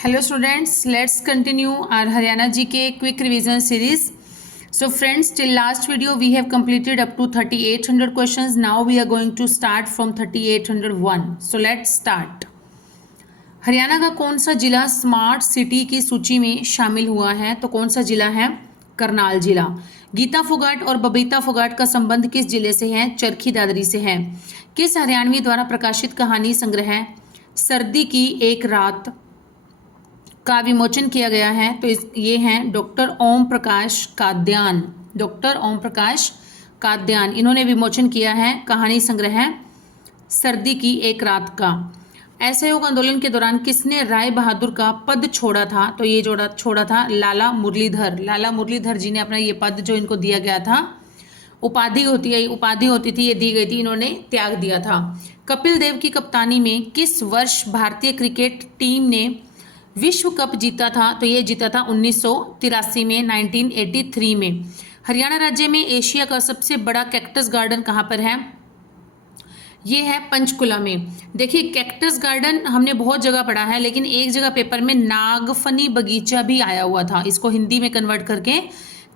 Hello students, let's continue our Haryana GK quick revision series. So friends, till last video we have completed up to 3800 questions. Now we are going to start from 3801. So let's start. Haryana का कौन सा जिला smart city की सूची में शामिल हुआ है? तो कौन सा जिला है? करनाल जिला। गीता फोगाट और बबीता फोगाट का संबंध किस जिले से है? चरखी दादरी से है। किस हरियाणवी द्वारा प्रकाशित कहानी संग्रह सर्दी की एक रात का विमोचन किया गया है? तो ये हैं डॉक्टर ओम प्रकाश काद्यान। डॉक्टर ओम प्रकाश काद्यान इन्होंने विमोचन किया है कहानी संग्रह सर्दी की एक रात का। असहयोग आंदोलन के दौरान किसने राय बहादुर का पद छोड़ा था? तो ये छोड़ा था लाला मुरलीधर। लाला मुरलीधर जी ने अपना ये पद जो इनको दिया गया था, उपाधि होती थी, ये दी गई थी, इन्होंने त्याग दिया था। कपिल देव की कप्तानी में किस वर्ष भारतीय क्रिकेट टीम ने विश्व कप जीता था? तो ये जीता था 1983 में, 1983 में। हरियाणा राज्य में एशिया का सबसे बड़ा कैक्टस गार्डन कहाँ पर है? ये है पंचकुला में। देखिए कैक्टस गार्डन हमने बहुत जगह पढ़ा है, लेकिन एक जगह पेपर में नागफनी बगीचा भी आया हुआ था। इसको हिंदी में कन्वर्ट करके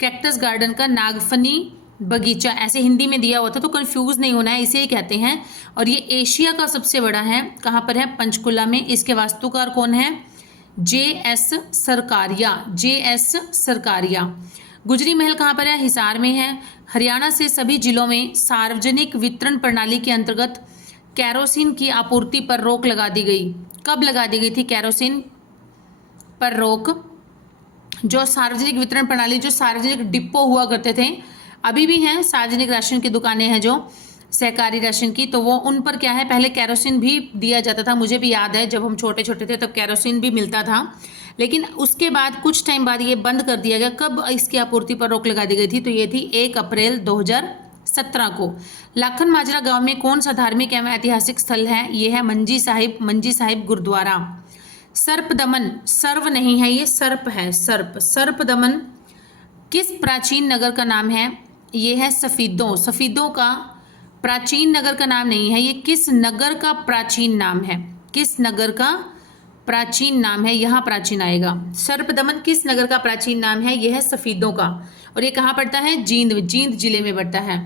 कैक्टस गार्डन का नागफनी बगीचा ऐसे हिंदी में दिया हुआ था, तो कंफ्यूज नहीं होना है, इसे ही कहते हैं। और ये एशिया का सबसे बड़ा है। कहाँ पर है? पंचकुला में। इसके वास्तुकार कौन है? JS सरकारिया। गुजरी महल कहाँ पर है? हिसार में है। हरियाणा से सभी जिलों में सार्वजनिक वितरण प्रणाली के अंतर्गत कैरोसिन की आपूर्ति पर रोक लगा दी गई। कब लगा दी गई थी कैरोसिन पर रोक? जो सार्वजनिक वितरण प्रणाली, जो सार्वजनिक डिपो हुआ करते थे, अभी भी हैं, सार्वजनिक राशन की दुकानें हैं जो सहकारी राशन की, तो वो उन पर क्या है, पहले कैरोसिन भी दिया जाता था। मुझे भी याद है जब हम छोटे छोटे थे तब कैरोसिन भी मिलता था, लेकिन उसके बाद कुछ टाइम बाद ये बंद कर दिया गया। कब इसकी आपूर्ति पर रोक लगा दी गई थी? तो ये थी 1 अप्रैल 2017 को। लाखन माजरा गांव में कौन सा धार्मिक एवं ऐतिहासिक स्थल है? ये है मंजी साहिब गुरुद्वारा। सर्प दमन, सर्व नहीं है, ये सर्प है, सर्प दमन किस प्राचीन नगर का नाम है? ये है सफीदों का प्राचीन नगर का नाम नहीं है, ये किस नगर का प्राचीन नाम है? किस नगर का प्राचीन नाम है? यहाँ प्राचीन आएगा। सर्पदमन किस नगर का प्राचीन नाम है? यह है सफीदों का। और ये कहाँ पड़ता है? जींद जिले में पड़ता है।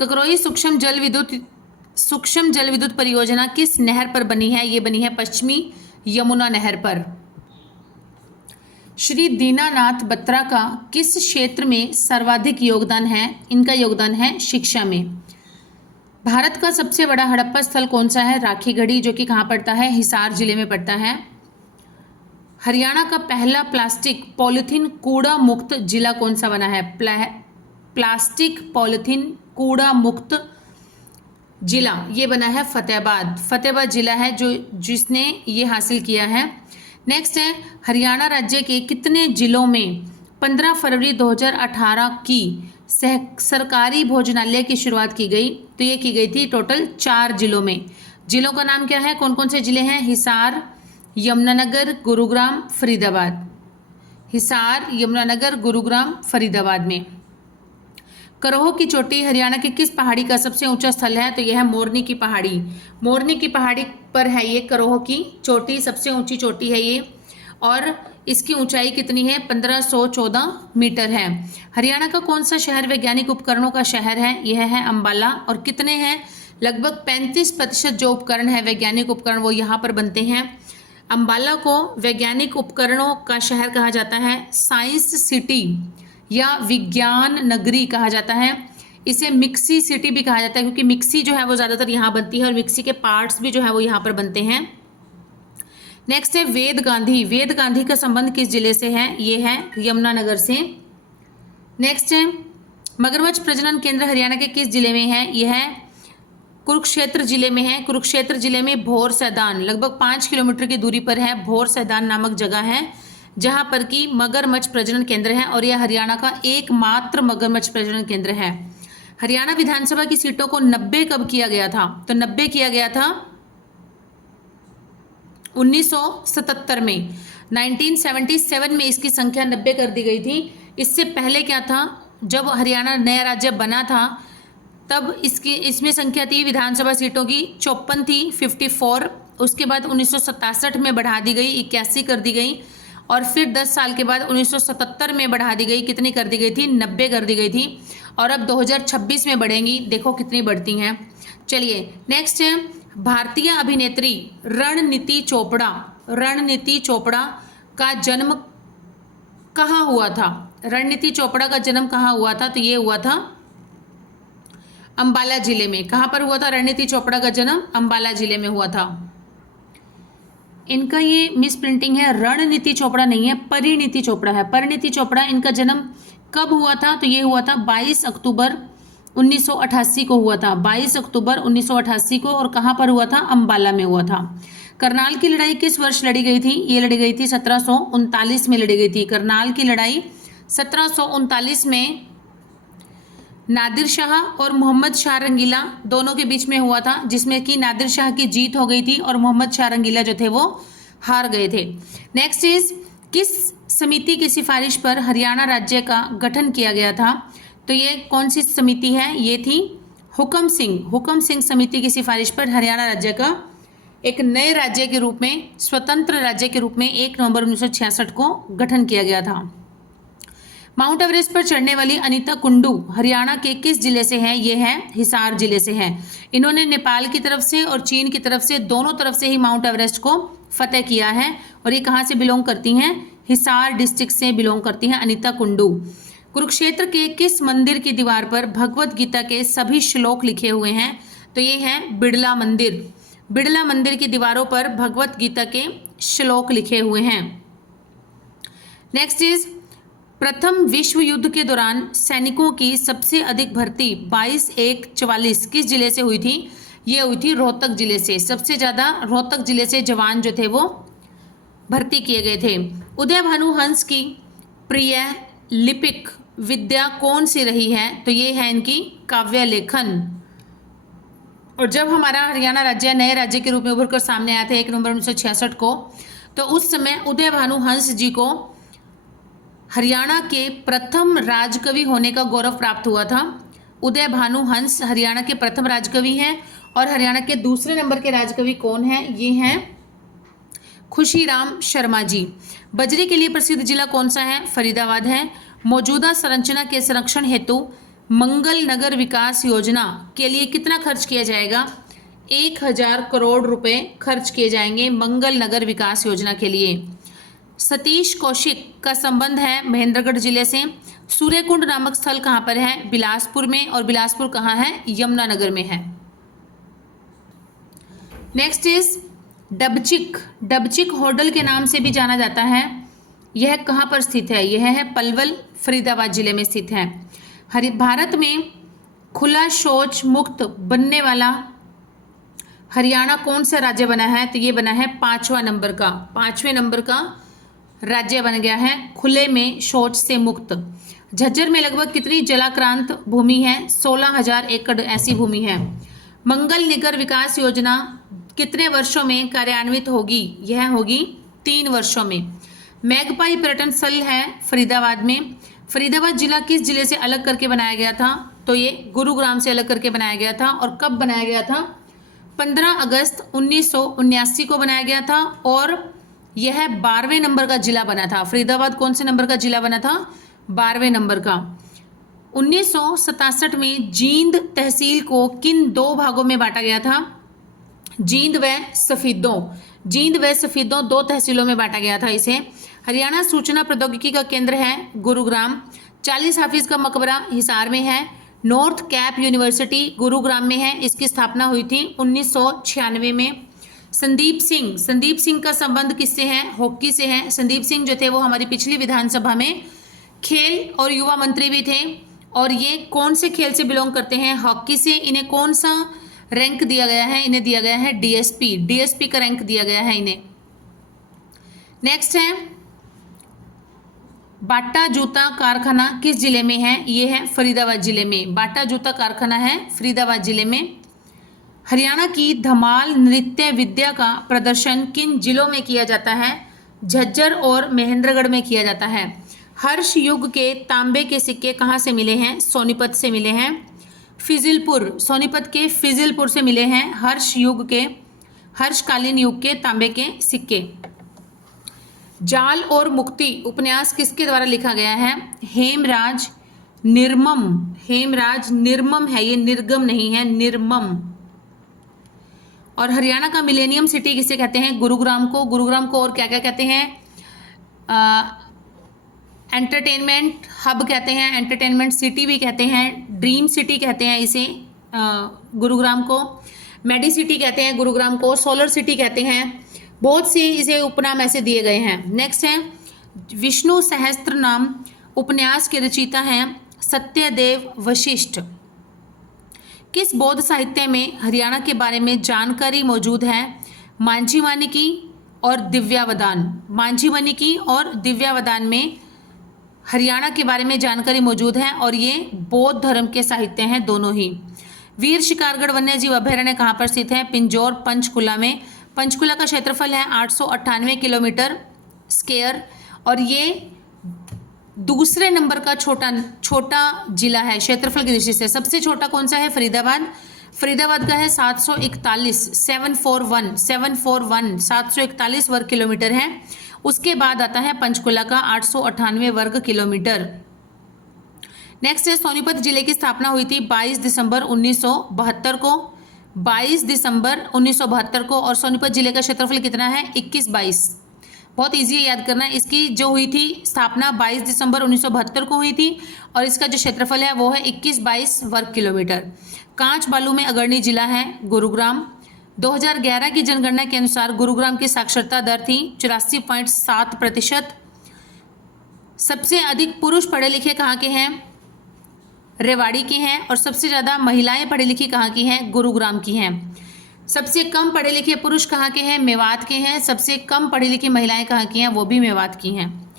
ककरोई सूक्ष्म जल विद्युत परियोजना किस नहर पर बनी है? ये बनी है पश्चिमी यमुना नहर पर। श्री दीनानाथ बत्रा का किस क्षेत्र में सर्वाधिक योगदान है? इनका योगदान है शिक्षा में। भारत का सबसे बड़ा हड़प्पा स्थल कौन सा है? राखीगढ़ी, जो कि कहाँ पड़ता है? हिसार जिले में पड़ता है। हरियाणा का पहला प्लास्टिक पॉलिथीन कूड़ा मुक्त जिला कौन सा बना है? प्लास्टिक पॉलिथीन कूड़ा मुक्त जिला ये बना है फतेहाबाद जिला है जिसने ये हासिल किया है। नेक्स्ट है, हरियाणा राज्य के कितने जिलों में 15 फरवरी 2018 की सरकारी भोजनालय की शुरुआत की गई? तो ये की गई थी टोटल 4 जिलों में। जिलों का नाम क्या है? कौन कौन से जिले हैं? हिसार, यमुनानगर, गुरुग्राम, फरीदाबाद। हिसार, यमुनानगर, गुरुग्राम, फरीदाबाद में। करोह की चोटी हरियाणा की किस पहाड़ी का सबसे ऊंचा स्थल है? तो यह है मोरनी की पहाड़ी। मोरनी की पहाड़ी पर है ये करोह की चोटी, सबसे ऊंची चोटी है ये, और इसकी ऊंचाई कितनी है? 1514 मीटर है। हरियाणा का कौन सा शहर वैज्ञानिक उपकरणों का शहर है? यह है अंबाला। और कितने हैं? लगभग 35% जो उपकरण है, वैज्ञानिक उपकरण, वो यहाँ पर बनते हैं। अंबाला को वैज्ञानिक उपकरणों का शहर कहा जाता है, साइंस सिटी या विज्ञान नगरी कहा जाता है। इसे मिक्सी सिटी भी कहा जाता है, क्योंकि मिक्सी जो है वो ज़्यादातर यहाँ बनती है और मिक्सी के पार्ट्स भी जो है वो यहाँ पर बनते हैं। नेक्स्ट है वेद गांधी का संबंध किस जिले से है? ये है यमुनानगर से। नेक्स्ट है, मगरमच्छ प्रजनन केंद्र हरियाणा के किस जिले में है? यह है कुरुक्षेत्र जिले में है। कुरुक्षेत्र जिले में भोर सैदान लगभग 5 किलोमीटर की दूरी पर है। भोर सैदान नामक जगह है जहाँ पर कि मगरमच्छ प्रजनन केंद्र है, और यह हरियाणा का एकमात्र मगरमच्छ प्रजनन केंद्र है। हरियाणा विधानसभा की सीटों को 90 कब किया गया था? तो 90 किया गया था 1977 में। 1977 में इसकी संख्या 90 कर दी गई थी। इससे पहले क्या था, जब हरियाणा नया राज्य बना था तब इसमें संख्या थी विधानसभा सीटों की 54 थी, 54 उसके बाद 1967 में बढ़ा दी गई, 81 कर दी गई, और फिर 10 साल के बाद 1977 में बढ़ा दी गई। कितनी कर दी गई थी? 90 कर दी गई थी, और अब 2026 में बढ़ेंगी। देखो कितनी बढ़ती हैं। चलिए नेक्स्ट है, भारतीय अभिनेत्री रणनीति चोपड़ा, रणनीति चोपड़ा का जन्म कहाँ हुआ था? रणनीति चोपड़ा का जन्म कहाँ हुआ था? तो ये हुआ था अंबाला जिले में। कहाँ पर हुआ था रणनीति चोपड़ा का जन्म? अंबाला जिले में हुआ था। इनका ये मिस प्रिंटिंग है, रणनीति चोपड़ा नहीं है, परिणीति चोपड़ा है। परिणीति चोपड़ा, इनका जन्म कब हुआ था? तो ये हुआ था 22 अक्टूबर 1988 को हुआ था, 22 अक्टूबर 1988 को। और कहाँ पर हुआ था? अंबाला में हुआ था। करनाल की लड़ाई किस वर्ष लड़ी गई थी? ये लड़ी गई थी 1739 में लड़ी गई थी। करनाल की लड़ाई 1739 में नादिर शाह और मोहम्मद शाह रंगीला दोनों के बीच में हुआ था, जिसमें कि नादिर शाह की जीत हो गई थी और मोहम्मद शाह रंगीला जो थे वो हार गए थे। नेक्स्ट इज, किस समिति की सिफारिश पर हरियाणा राज्य का गठन किया गया था? तो ये कौन सी समिति है? ये थी हुकम सिंह समिति की सिफारिश पर हरियाणा राज्य का एक नए राज्य के रूप में, स्वतंत्र राज्य के रूप में 1 नवंबर 1966 को गठन किया गया था। माउंट एवरेस्ट पर चढ़ने वाली अनीता कुंडू हरियाणा के किस जिले से है? ये है हिसार जिले से है। इन्होंने नेपाल की तरफ से और चीन की तरफ से, दोनों तरफ से ही माउंट एवरेस्ट को फतेह किया है। और ये कहाँ से बिलोंग करती हैं? हिसार डिस्ट्रिक्ट से बिलोंग करती हैं अनीता कुंडू। कुरुक्षेत्र के किस मंदिर की दीवार पर भगवत गीता के सभी श्लोक लिखे हुए हैं? तो ये है बिड़ला मंदिर। बिड़ला मंदिर की दीवारों पर भगवत गीता के श्लोक लिखे हुए हैं। नेक्स्ट इज, प्रथम विश्व युद्ध के दौरान सैनिकों की सबसे अधिक भर्ती 22/1/44 किस जिले से हुई थी? ये हुई थी रोहतक जिले से। सबसे ज़्यादा रोहतक जिले से जवान जो थे वो भर्ती किए गए थे। उदय भानु हंस की प्रिय लिपिक विद्या कौन सी रही है? तो ये है इनकी काव्य लेखन। और जब हमारा हरियाणा राज्य नए राज्य के रूप में उभर कर सामने आया था 1 नवंबर 1966 को, तो उस समय उदय भानु हंस जी को हरियाणा के प्रथम राजकवि होने का गौरव प्राप्त हुआ था। उदय भानु हंस हरियाणा के प्रथम राजकवि हैं। और हरियाणा के दूसरे नंबर के राजकवि कौन हैं? ये हैं खुशीराम शर्मा जी। बजरी के लिए प्रसिद्ध जिला कौन सा है? फरीदाबाद है। मौजूदा संरचना के संरक्षण हेतु मंगल नगर विकास योजना के लिए कितना खर्च किया जाएगा? 1000 करोड़ रुपए खर्च किए जाएंगे मंगल नगर विकास योजना के लिए। सतीश कौशिक का संबंध है महेंद्रगढ़ जिले से। सूर्यकुंड नामक स्थल कहाँ पर है? बिलासपुर में। और बिलासपुर कहाँ है? यमुनानगर में है। Next is Dabchick. Dabchick Hodal के नाम से भी जाना जाता है। यह कहाँ पर स्थित है? यह है पलवल, फरीदाबाद जिले में स्थित है। भारत में खुला शौच मुक्त बनने वाला हरियाणा कौन सा राज्य बना है? तो ये बना है 5वां नंबर का। 5वें नंबर का राज्य बन गया है खुले में शौच से मुक्त। झज्जर में लगभग कितनी जलाक्रांत भूमि है? 16,000 एकड़ ऐसी भूमि है। मंगल नगर विकास योजना कितने वर्षों में कार्यान्वित होगी? यह होगी 3 वर्षों में। मैगपाई पर्यटन स्थल है फरीदाबाद में। फरीदाबाद जिला किस जिले से अलग करके बनाया गया था? तो ये गुरुग्राम से अलग करके बनाया गया था। और कब बनाया गया था? 15 अगस्त 1979 को बनाया गया था। और यह 12वें नंबर का जिला बना था। फरीदाबाद कौन से नंबर का जिला बना था? 12वें नंबर का। 1967 में जींद तहसील को किन 2 भागों में बांटा गया था? जींद व सफीदों। जींद व सफीदों 2 तहसीलों में बांटा गया था इसे। हरियाणा सूचना प्रौद्योगिकी का केंद्र है गुरुग्राम। 40 हाफिज का मकबरा हिसार में है। नॉर्थ कैप यूनिवर्सिटी गुरुग्राम में है। इसकी स्थापना हुई थी 1996 में। संदीप सिंह का संबंध किससे है? हॉकी से है। संदीप सिंह जो थे वो हमारी पिछली विधानसभा में खेल और युवा मंत्री भी थे। और ये कौन से खेल से बिलोंग करते हैं? हॉकी से। इन्हें कौन सा रैंक दिया गया है? इन्हें दिया गया है डीएसपी का रैंक दिया गया है इन्हें। नेक्स्ट है बाटा जूता कारखाना किस जिले में है? ये है फरीदाबाद जिले में। बाटा जूता कारखाना है फरीदाबाद जिले में। हरियाणा की धमाल नृत्य विद्या का प्रदर्शन किन जिलों में किया जाता है? झज्जर और महेंद्रगढ़ में किया जाता है। हर्ष युग के तांबे के सिक्के कहाँ से मिले हैं? सोनीपत से मिले हैं। फिजिलपुर, सोनीपत के फिजिलपुर से मिले हैं हर्ष युग के। हर्षकालीन युग के तांबे के सिक्के। जाल और मुक्ति उपन्यास किसके द्वारा लिखा गया है? हेमराज निर्मम। हेमराज निर्मम है, ये निर्गम नहीं है, निर्मम। और हरियाणा का मिलेनियम सिटी किसे कहते हैं? गुरुग्राम को। गुरुग्राम को और क्या क्या कहते हैं? एंटरटेनमेंट हब कहते हैं, एंटरटेनमेंट सिटी भी कहते हैं, ड्रीम सिटी कहते हैं इसे गुरुग्राम को, मेडी सिटी कहते हैं गुरुग्राम को, सोलर सिटी कहते हैं। बहुत से इसे उपनाम ऐसे दिए गए हैं। नेक्स्ट है विष्णु सहस्त्र नाम उपन्यास के रचयिता हैं सत्यदेव वशिष्ठ। किस बौद्ध साहित्य में हरियाणा के बारे में जानकारी मौजूद है? मांझी वानिकी और दिव्यावदान। मांझी वानिकी और दिव्यावदान में हरियाणा के बारे में जानकारी मौजूद है और ये बौद्ध धर्म के साहित्य हैं दोनों ही। वीर शिकारगढ़ वन्यजीव अभयारण्य कहाँ पर स्थित है? पिंजौर पंचकुला में। पंचकुला का क्षेत्रफल है 898 किलोमीटर स्क्वायर और ये दूसरे नंबर का छोटा जिला है क्षेत्रफल की दृष्टि से। सबसे छोटा कौन सा है? फरीदाबाद। फरीदाबाद का है 741 वर्ग किलोमीटर है। उसके बाद आता है पंचकुला का 898 वर्ग किलोमीटर। नेक्स्ट है सोनीपत जिले की स्थापना हुई थी 22 दिसंबर 1972 को। 22 दिसंबर 1972 को। और सोनीपत जिले का क्षेत्रफल कितना है? 2122। बहुत इजी है याद करना। इसकी जो हुई थी स्थापना 22 दिसंबर 1972 को हुई थी और इसका जो क्षेत्रफल है वो है 2122 वर्ग किलोमीटर। कांच बालू में अग्रणी जिला है गुरुग्राम। 2011 की जनगणना के अनुसार गुरुग्राम की साक्षरता दर थी 84.7%। सबसे अधिक पुरुष पढ़े लिखे कहाँ के हैं? रेवाड़ी की हैं। और सबसे ज़्यादा महिलाएं पढ़ी लिखी कहाँ की हैं? गुरुग्राम की हैं। सबसे कम पढ़े लिखे पुरुष कहाँ के हैं? मेवात के हैं। सबसे कम पढ़ी लिखी महिलाएं कहाँ की हैं? वो भी मेवात की हैं।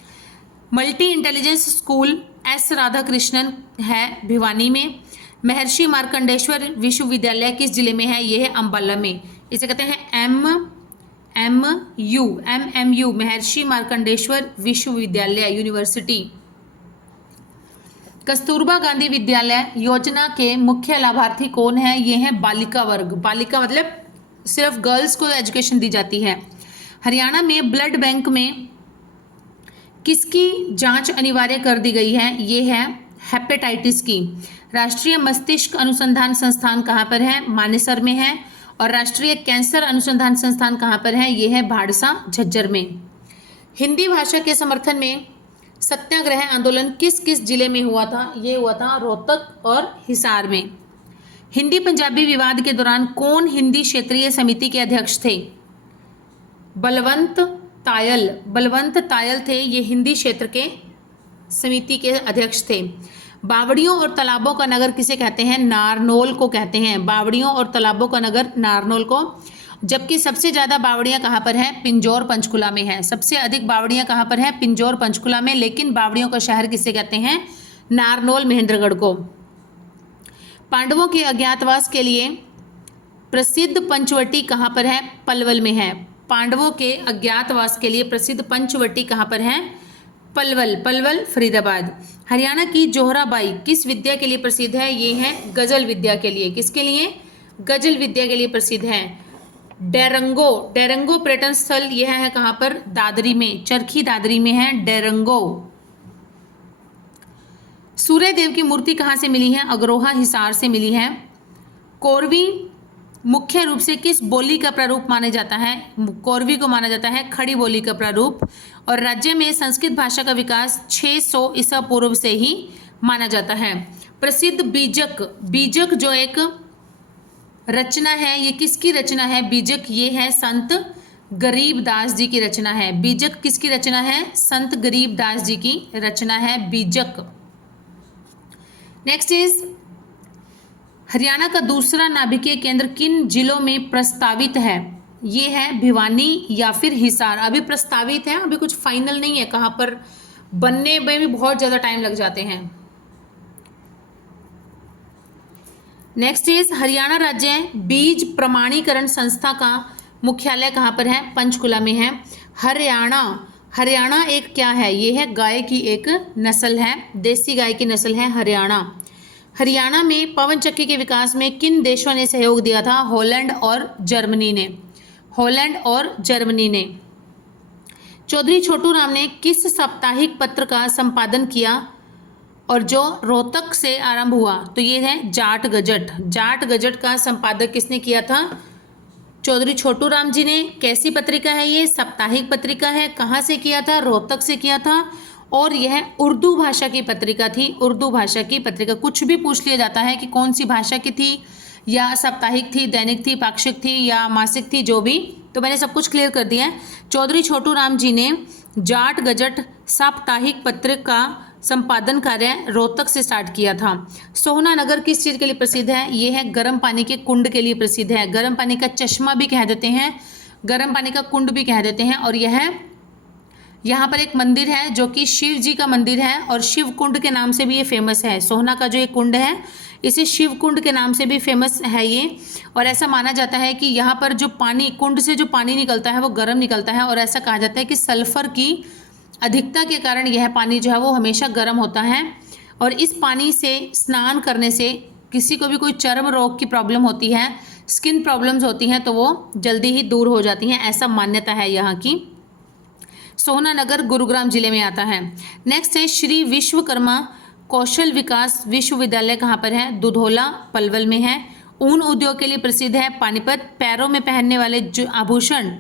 Multi intelligence school S Radhakrishnan है भिवानी में। महर्षि मार्कंडेश्वर विश्वविद्यालय किस जिले में है? ये है अम्बाला में। इसे कहते हैं MMU महर्षि मार्कंडेश्वर विश्वविद्यालय यूनिवर्सिटी। कस्तूरबा गांधी विद्यालय योजना के मुख्य लाभार्थी कौन है? ये है बालिका वर्ग। बालिका मतलब सिर्फ गर्ल्स को एजुकेशन दी जाती है। हरियाणा में ब्लड बैंक में किसकी जांच अनिवार्य कर दी गई है? ये है हेपेटाइटिस की। राष्ट्रीय मस्तिष्क अनुसंधान संस्थान कहाँ पर है? मानेसर में है। और राष्ट्रीय कैंसर अनुसंधान संस्थान कहाँ पर है? ये है भाड़सा झज्जर में। हिंदी भाषा के समर्थन में सत्याग्रह आंदोलन किस किस जिले में हुआ था? ये हुआ था रोहतक और हिसार में। हिंदी पंजाबी विवाद के दौरान कौन हिंदी क्षेत्रीय समिति के अध्यक्ष थे? बलवंत तायल। बलवंत तायल थे ये हिंदी क्षेत्र के समिति के अध्यक्ष थे। बावड़ियों और तालाबों का नगर किसे कहते हैं? नारनौल को कहते हैं। बावड़ियों और तालाबों का नगर नारनौल को। जबकि सबसे ज़्यादा बावड़ियाँ कहाँ पर हैं? पिंजौर पंचकुला में है। सबसे अधिक बावड़ियाँ कहाँ पर हैं? पिंजौर पंचकुला में। लेकिन बावड़ियों का शहर किसे कहते हैं? नारनौल महेंद्रगढ़ को। पांडवों के अज्ञातवास के लिए प्रसिद्ध पंचवटी कहाँ पर है? पलवल में है। पांडवों के अज्ञातवास के लिए प्रसिद्ध पंचवटी कहाँ पर है? पलवल। पलवल फरीदाबाद। हरियाणा की जोहराबाई किस विद्या के लिए प्रसिद्ध है? ये है गजल विद्या के लिए। किसके लिए? गजल विद्या के लिए प्रसिद्ध है। डेरंगो। डेरंगो पर्यटन स्थल यह है कहाँ पर? दादरी में। चरखी दादरी में है डेरंगो। सूर्य देव की मूर्ति कहाँ से मिली है? अग्रोहा हिसार से मिली है। कोरवी मुख्य रूप से किस बोली का प्रारूप माना जाता है? कोरवी को माना जाता है खड़ी बोली का प्रारूप। और राज्य में संस्कृत भाषा का विकास 600 ईसा पूर्व से ही माना जाता है। प्रसिद्ध बीजक। बीजक जो एक रचना है, ये किसकी रचना है? बीजक ये है संत गरीबदास जी की रचना है। बीजक किसकी रचना है? संत गरीबदास जी की रचना है बीजक। नेक्स्ट इज हरियाणा का दूसरा नाभिकीय केंद्र किन जिलों में प्रस्तावित है? ये है भिवानी या फिर हिसार। अभी प्रस्तावित है, अभी कुछ फाइनल नहीं है। कहाँ पर बनने में भी बहुत ज़्यादा टाइम लग जाते हैं। नेक्स्ट इज हरियाणा राज्य बीज प्रमाणीकरण संस्था का मुख्यालय कहाँ पर है? पंचकुला में है। हरियाणा एक क्या है? ये है गाय की एक नस्ल है, देसी गाय की नस्ल है हरियाणा। हरियाणा में पवन चक्की के विकास में किन देशों ने सहयोग दिया था? हॉलैंड और जर्मनी ने। हॉलैंड और जर्मनी ने। चौधरी छोटू राम ने किस साप्ताहिक पत्र का संपादन किया और जो रोहतक से आरंभ हुआ? तो ये है जाट गजट। जाट गजट का संपादक किसने किया था? चौधरी छोटू राम जी ने। कैसी पत्रिका है ये? साप्ताहिक पत्रिका है। कहाँ से किया था? रोहतक से किया था। और यह उर्दू भाषा की पत्रिका थी। उर्दू भाषा की पत्रिका। कुछ भी पूछ लिया जाता है कि कौन सी भाषा की थी, या साप्ताहिक थी, दैनिक थी, पाक्षिक थी या मासिक थी, जो भी, तो मैंने सब कुछ क्लियर कर दिया है। चौधरी छोटू राम जी ने जाट गजट साप्ताहिक पत्रिका का संपादन कार्य रोहतक से स्टार्ट किया था। सोहना नगर किस चीज़ के लिए प्रसिद्ध है? ये है गर्म पानी के कुंड के लिए प्रसिद्ध है। गर्म पानी का चश्मा भी कह देते हैं, गर्म पानी का कुंड भी कह देते हैं। और यह यहाँ पर एक मंदिर है जो कि शिव जी का मंदिर है और शिव कुंड के नाम से भी ये फेमस है। सोहना का जो ये कुंड है इसे शिव कुंड के नाम से भी फेमस है ये। और ऐसा माना जाता है कि यहाँ पर जो पानी, कुंड से जो पानी निकलता है वो गर्म निकलता है। और ऐसा कहा जाता है कि सल्फर की अधिकता के कारण यह पानी जो है वो हमेशा गर्म होता है। और इस पानी से स्नान करने से किसी को भी कोई चर्म रोग की प्रॉब्लम होती है, स्किन प्रॉब्लम्स होती हैं, तो वो जल्दी ही दूर हो जाती हैं, ऐसा मान्यता है यहाँ की। सोहना नगर गुरुग्राम जिले में आता है। नेक्स्ट है श्री विश्वकर्मा कौशल विकास विश्वविद्यालय कहाँ पर है? दुधौला पलवल में है। ऊन उद्योग के लिए प्रसिद्ध है पानीपत। पैरों में पहनने वाले जो आभूषण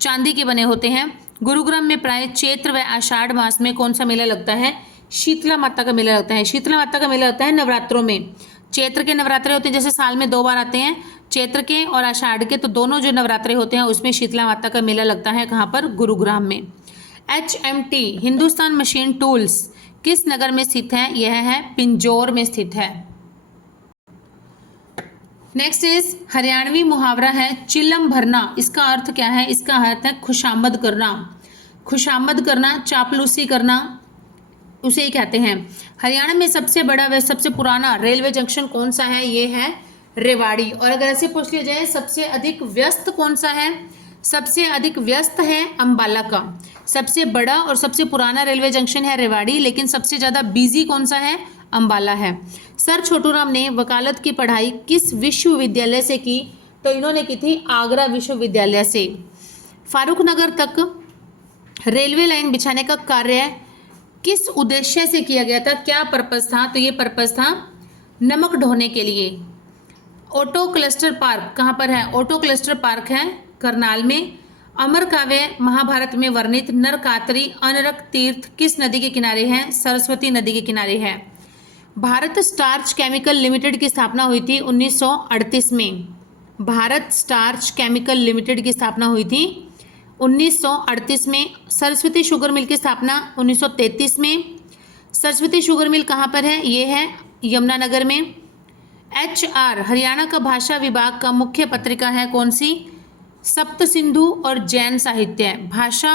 चांदी के बने होते हैं। गुरुग्राम में प्राय चैत्र व आषाढ़ मास में कौन सा मेला लगता है? शीतला माता का मेला लगता है। शीतला माता का मेला लगता है नवरात्रों में। चैत्र के नवरात्रे होते हैं, जैसे साल में 2 बार आते हैं, चैत्र के और आषाढ़ के, तो दोनों जो नवरात्रे होते हैं उसमें शीतला माता का मेला लगता है। कहाँ पर? गुरुग्राम में। HMT हिंदुस्तान मशीन टूल्स किस नगर में स्थित है? यह है पिंजौर में स्थित है। नेक्स्ट इज हरियाणवी मुहावरा है चिलम भरना। इसका अर्थ क्या है? इसका अर्थ है खुशामद करना। खुशामद करना, चापलूसी करना, उसे ही कहते हैं। हरियाणा में सबसे बड़ा व सबसे पुराना रेलवे जंक्शन कौन सा है? ये है रेवाड़ी। और अगर ऐसे पूछ लिया जाए सबसे अधिक व्यस्त कौन सा है? सबसे अधिक व्यस्त है अंबाला का। सबसे बड़ा और सबसे पुराना रेलवे जंक्शन है रेवाड़ी, लेकिन सबसे ज़्यादा बिजी कौन सा है? अंबाला है। सर छोटू राम ने वकालत की पढ़ाई किस विश्वविद्यालय से की? तो इन्होंने की थी आगरा विश्वविद्यालय से। फारूक नगर तक रेलवे लाइन बिछाने का कार्य किस उद्देश्य से किया गया था? क्या पर्पस था? तो ये पर्पस था नमक ढोने के लिए। ऑटो क्लस्टर पार्क कहाँ पर है? ऑटो क्लस्टर पार्क है करनाल में। अमर काव्य महाभारत में वर्णित नरकातरी अनरक तीर्थ किस नदी के किनारे है? सरस्वती नदी के किनारे है। भारत स्टार्च केमिकल लिमिटेड की स्थापना हुई थी 1938 में। भारत स्टार्च केमिकल लिमिटेड की स्थापना हुई थी 1938 में। सरस्वती शुगर मिल की स्थापना 1933 में। सरस्वती शुगर मिल कहाँ पर है? ये है यमुनानगर में। HR हरियाणा का भाषा विभाग का मुख्य पत्रिका है कौन सी? सप्त सिंधु और जैन साहित्य। भाषा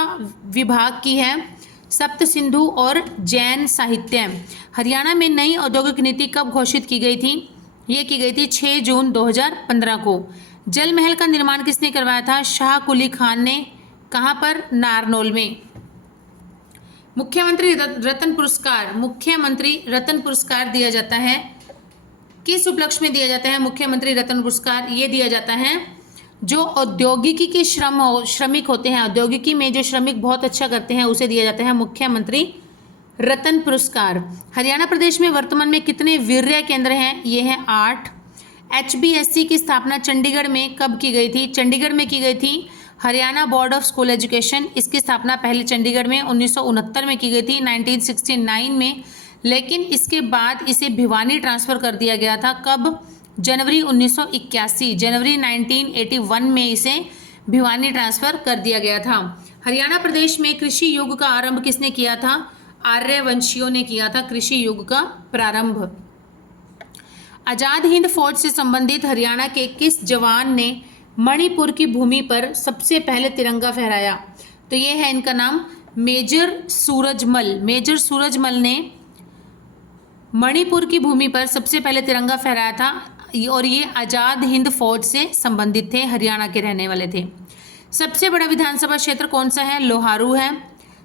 विभाग की है सप्त सिंधु और जैन साहित्य। हरियाणा में नई औद्योगिक नीति कब घोषित की गई थी? ये की गई थी 6 जून 2015 को। जल महल का निर्माण किसने करवाया था? शाह कुली खान ने। कहाँ पर? नारनौल में। मुख्यमंत्री रत्न पुरस्कार, मुख्यमंत्री रत्न पुरस्कार दिया जाता है किस उपलक्ष्य में दिया जाता है? मुख्यमंत्री रत्न पुरस्कार ये दिया जाता है जो औद्योगिकी के श्रमिक होते हैं, औद्योगिकी में जो श्रमिक बहुत अच्छा करते हैं उसे दिया जाता है मुख्यमंत्री रत्न पुरस्कार। हरियाणा प्रदेश में वर्तमान में कितने वीर्य केंद्र हैं? ये है 8। HBSC की स्थापना चंडीगढ़ में कब की गई थी? चंडीगढ़ में की गई थी। Haryana board of school education, इसकी स्थापना पहले चंडीगढ़ में 1969 में की गई थी, 1969 में। लेकिन इसके बाद इसे भिवानी ट्रांसफ़र कर दिया गया था। कब? जनवरी 1981, जनवरी 1981 में इसे भिवानी ट्रांसफ़र कर दिया गया था। हरियाणा प्रदेश में कृषि युग का आरंभ किसने किया था? आर्यवंशियों ने किया था कृषि युग का प्रारंभ। आज़ाद हिंद फौज से संबंधित हरियाणा के किस जवान ने मणिपुर की भूमि पर सबसे पहले तिरंगा फहराया? तो ये है इनका नाम मेजर सूरजमल। मेजर सूरजमल ने मणिपुर की भूमि पर सबसे पहले तिरंगा फहराया था और ये आज़ाद हिंद फौज से संबंधित थे, हरियाणा के रहने वाले थे। सबसे बड़ा विधानसभा क्षेत्र कौन सा है? लोहारू है।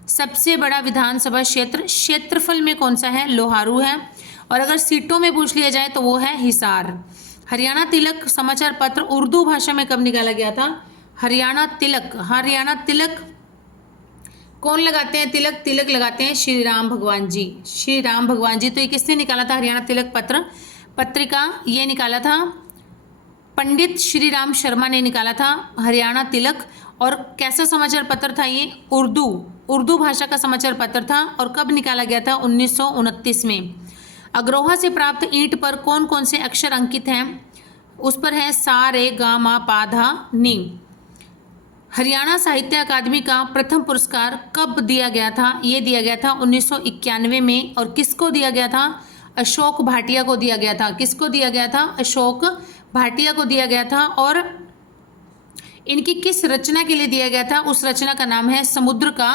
सबसे बड़ा विधानसभा क्षेत्र क्षेत्रफल में कौन सा है? लोहारू है। और अगर सीटों में पूछ लिया जाए तो वो है हिसार। हरियाणा तिलक समाचार पत्र उर्दू भाषा में कब निकाला गया था? हरियाणा तिलक, हरियाणा तिलक कौन लगाते हैं तिलक? तिलक लगाते हैं श्री राम भगवान जी, श्री राम भगवान जी। तो ये किसने निकाला था हरियाणा तिलक पत्रिका? ये निकाला था पंडित श्री राम शर्मा ने निकाला था हरियाणा तिलक। और कैसा समाचार पत्र था ये? उर्दू भाषा का समाचार पत्र था। और कब निकाला गया था? 1929 में। अग्रोहा से प्राप्त ईंट पर कौन कौन से अक्षर अंकित हैं? उस पर है सा रे गा मा पा धा नी। हरियाणा साहित्य अकादमी का प्रथम पुरस्कार कब दिया गया था? ये दिया गया था 1991 में। और किसको दिया गया था? अशोक भाटिया को दिया गया था। किसको दिया गया था? अशोक भाटिया को दिया गया था। और इनकी किस रचना के लिए दिया गया था? उस रचना का नाम है समुद्र का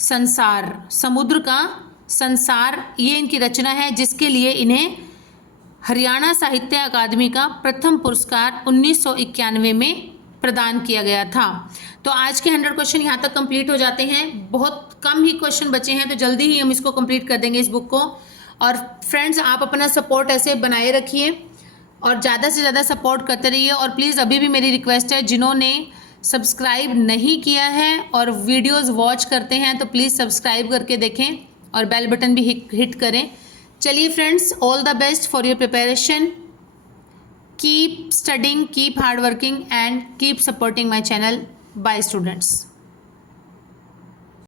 संसार। समुद्र का संसार ये इनकी रचना है, जिसके लिए इन्हें हरियाणा साहित्य अकादमी का प्रथम पुरस्कार 1991 में प्रदान किया गया था। तो आज के 100 क्वेश्चन यहाँ तक कंप्लीट हो जाते हैं। बहुत कम ही क्वेश्चन बचे हैं, तो जल्दी ही हम इसको कंप्लीट कर देंगे इस बुक को। और फ्रेंड्स, आप अपना सपोर्ट ऐसे बनाए रखिए और ज़्यादा से ज़्यादा सपोर्ट करते रहिए। और प्लीज़ अभी भी मेरी रिक्वेस्ट है, जिन्होंने सब्सक्राइब नहीं किया है और वीडियोज़ वॉच करते हैं, तो प्लीज़ सब्सक्राइब करके देखें और बेल बटन भी हिट करें। चलिए friends, all the best for your preparation. Keep studying, keep hard working and keep supporting my channel. Bye students.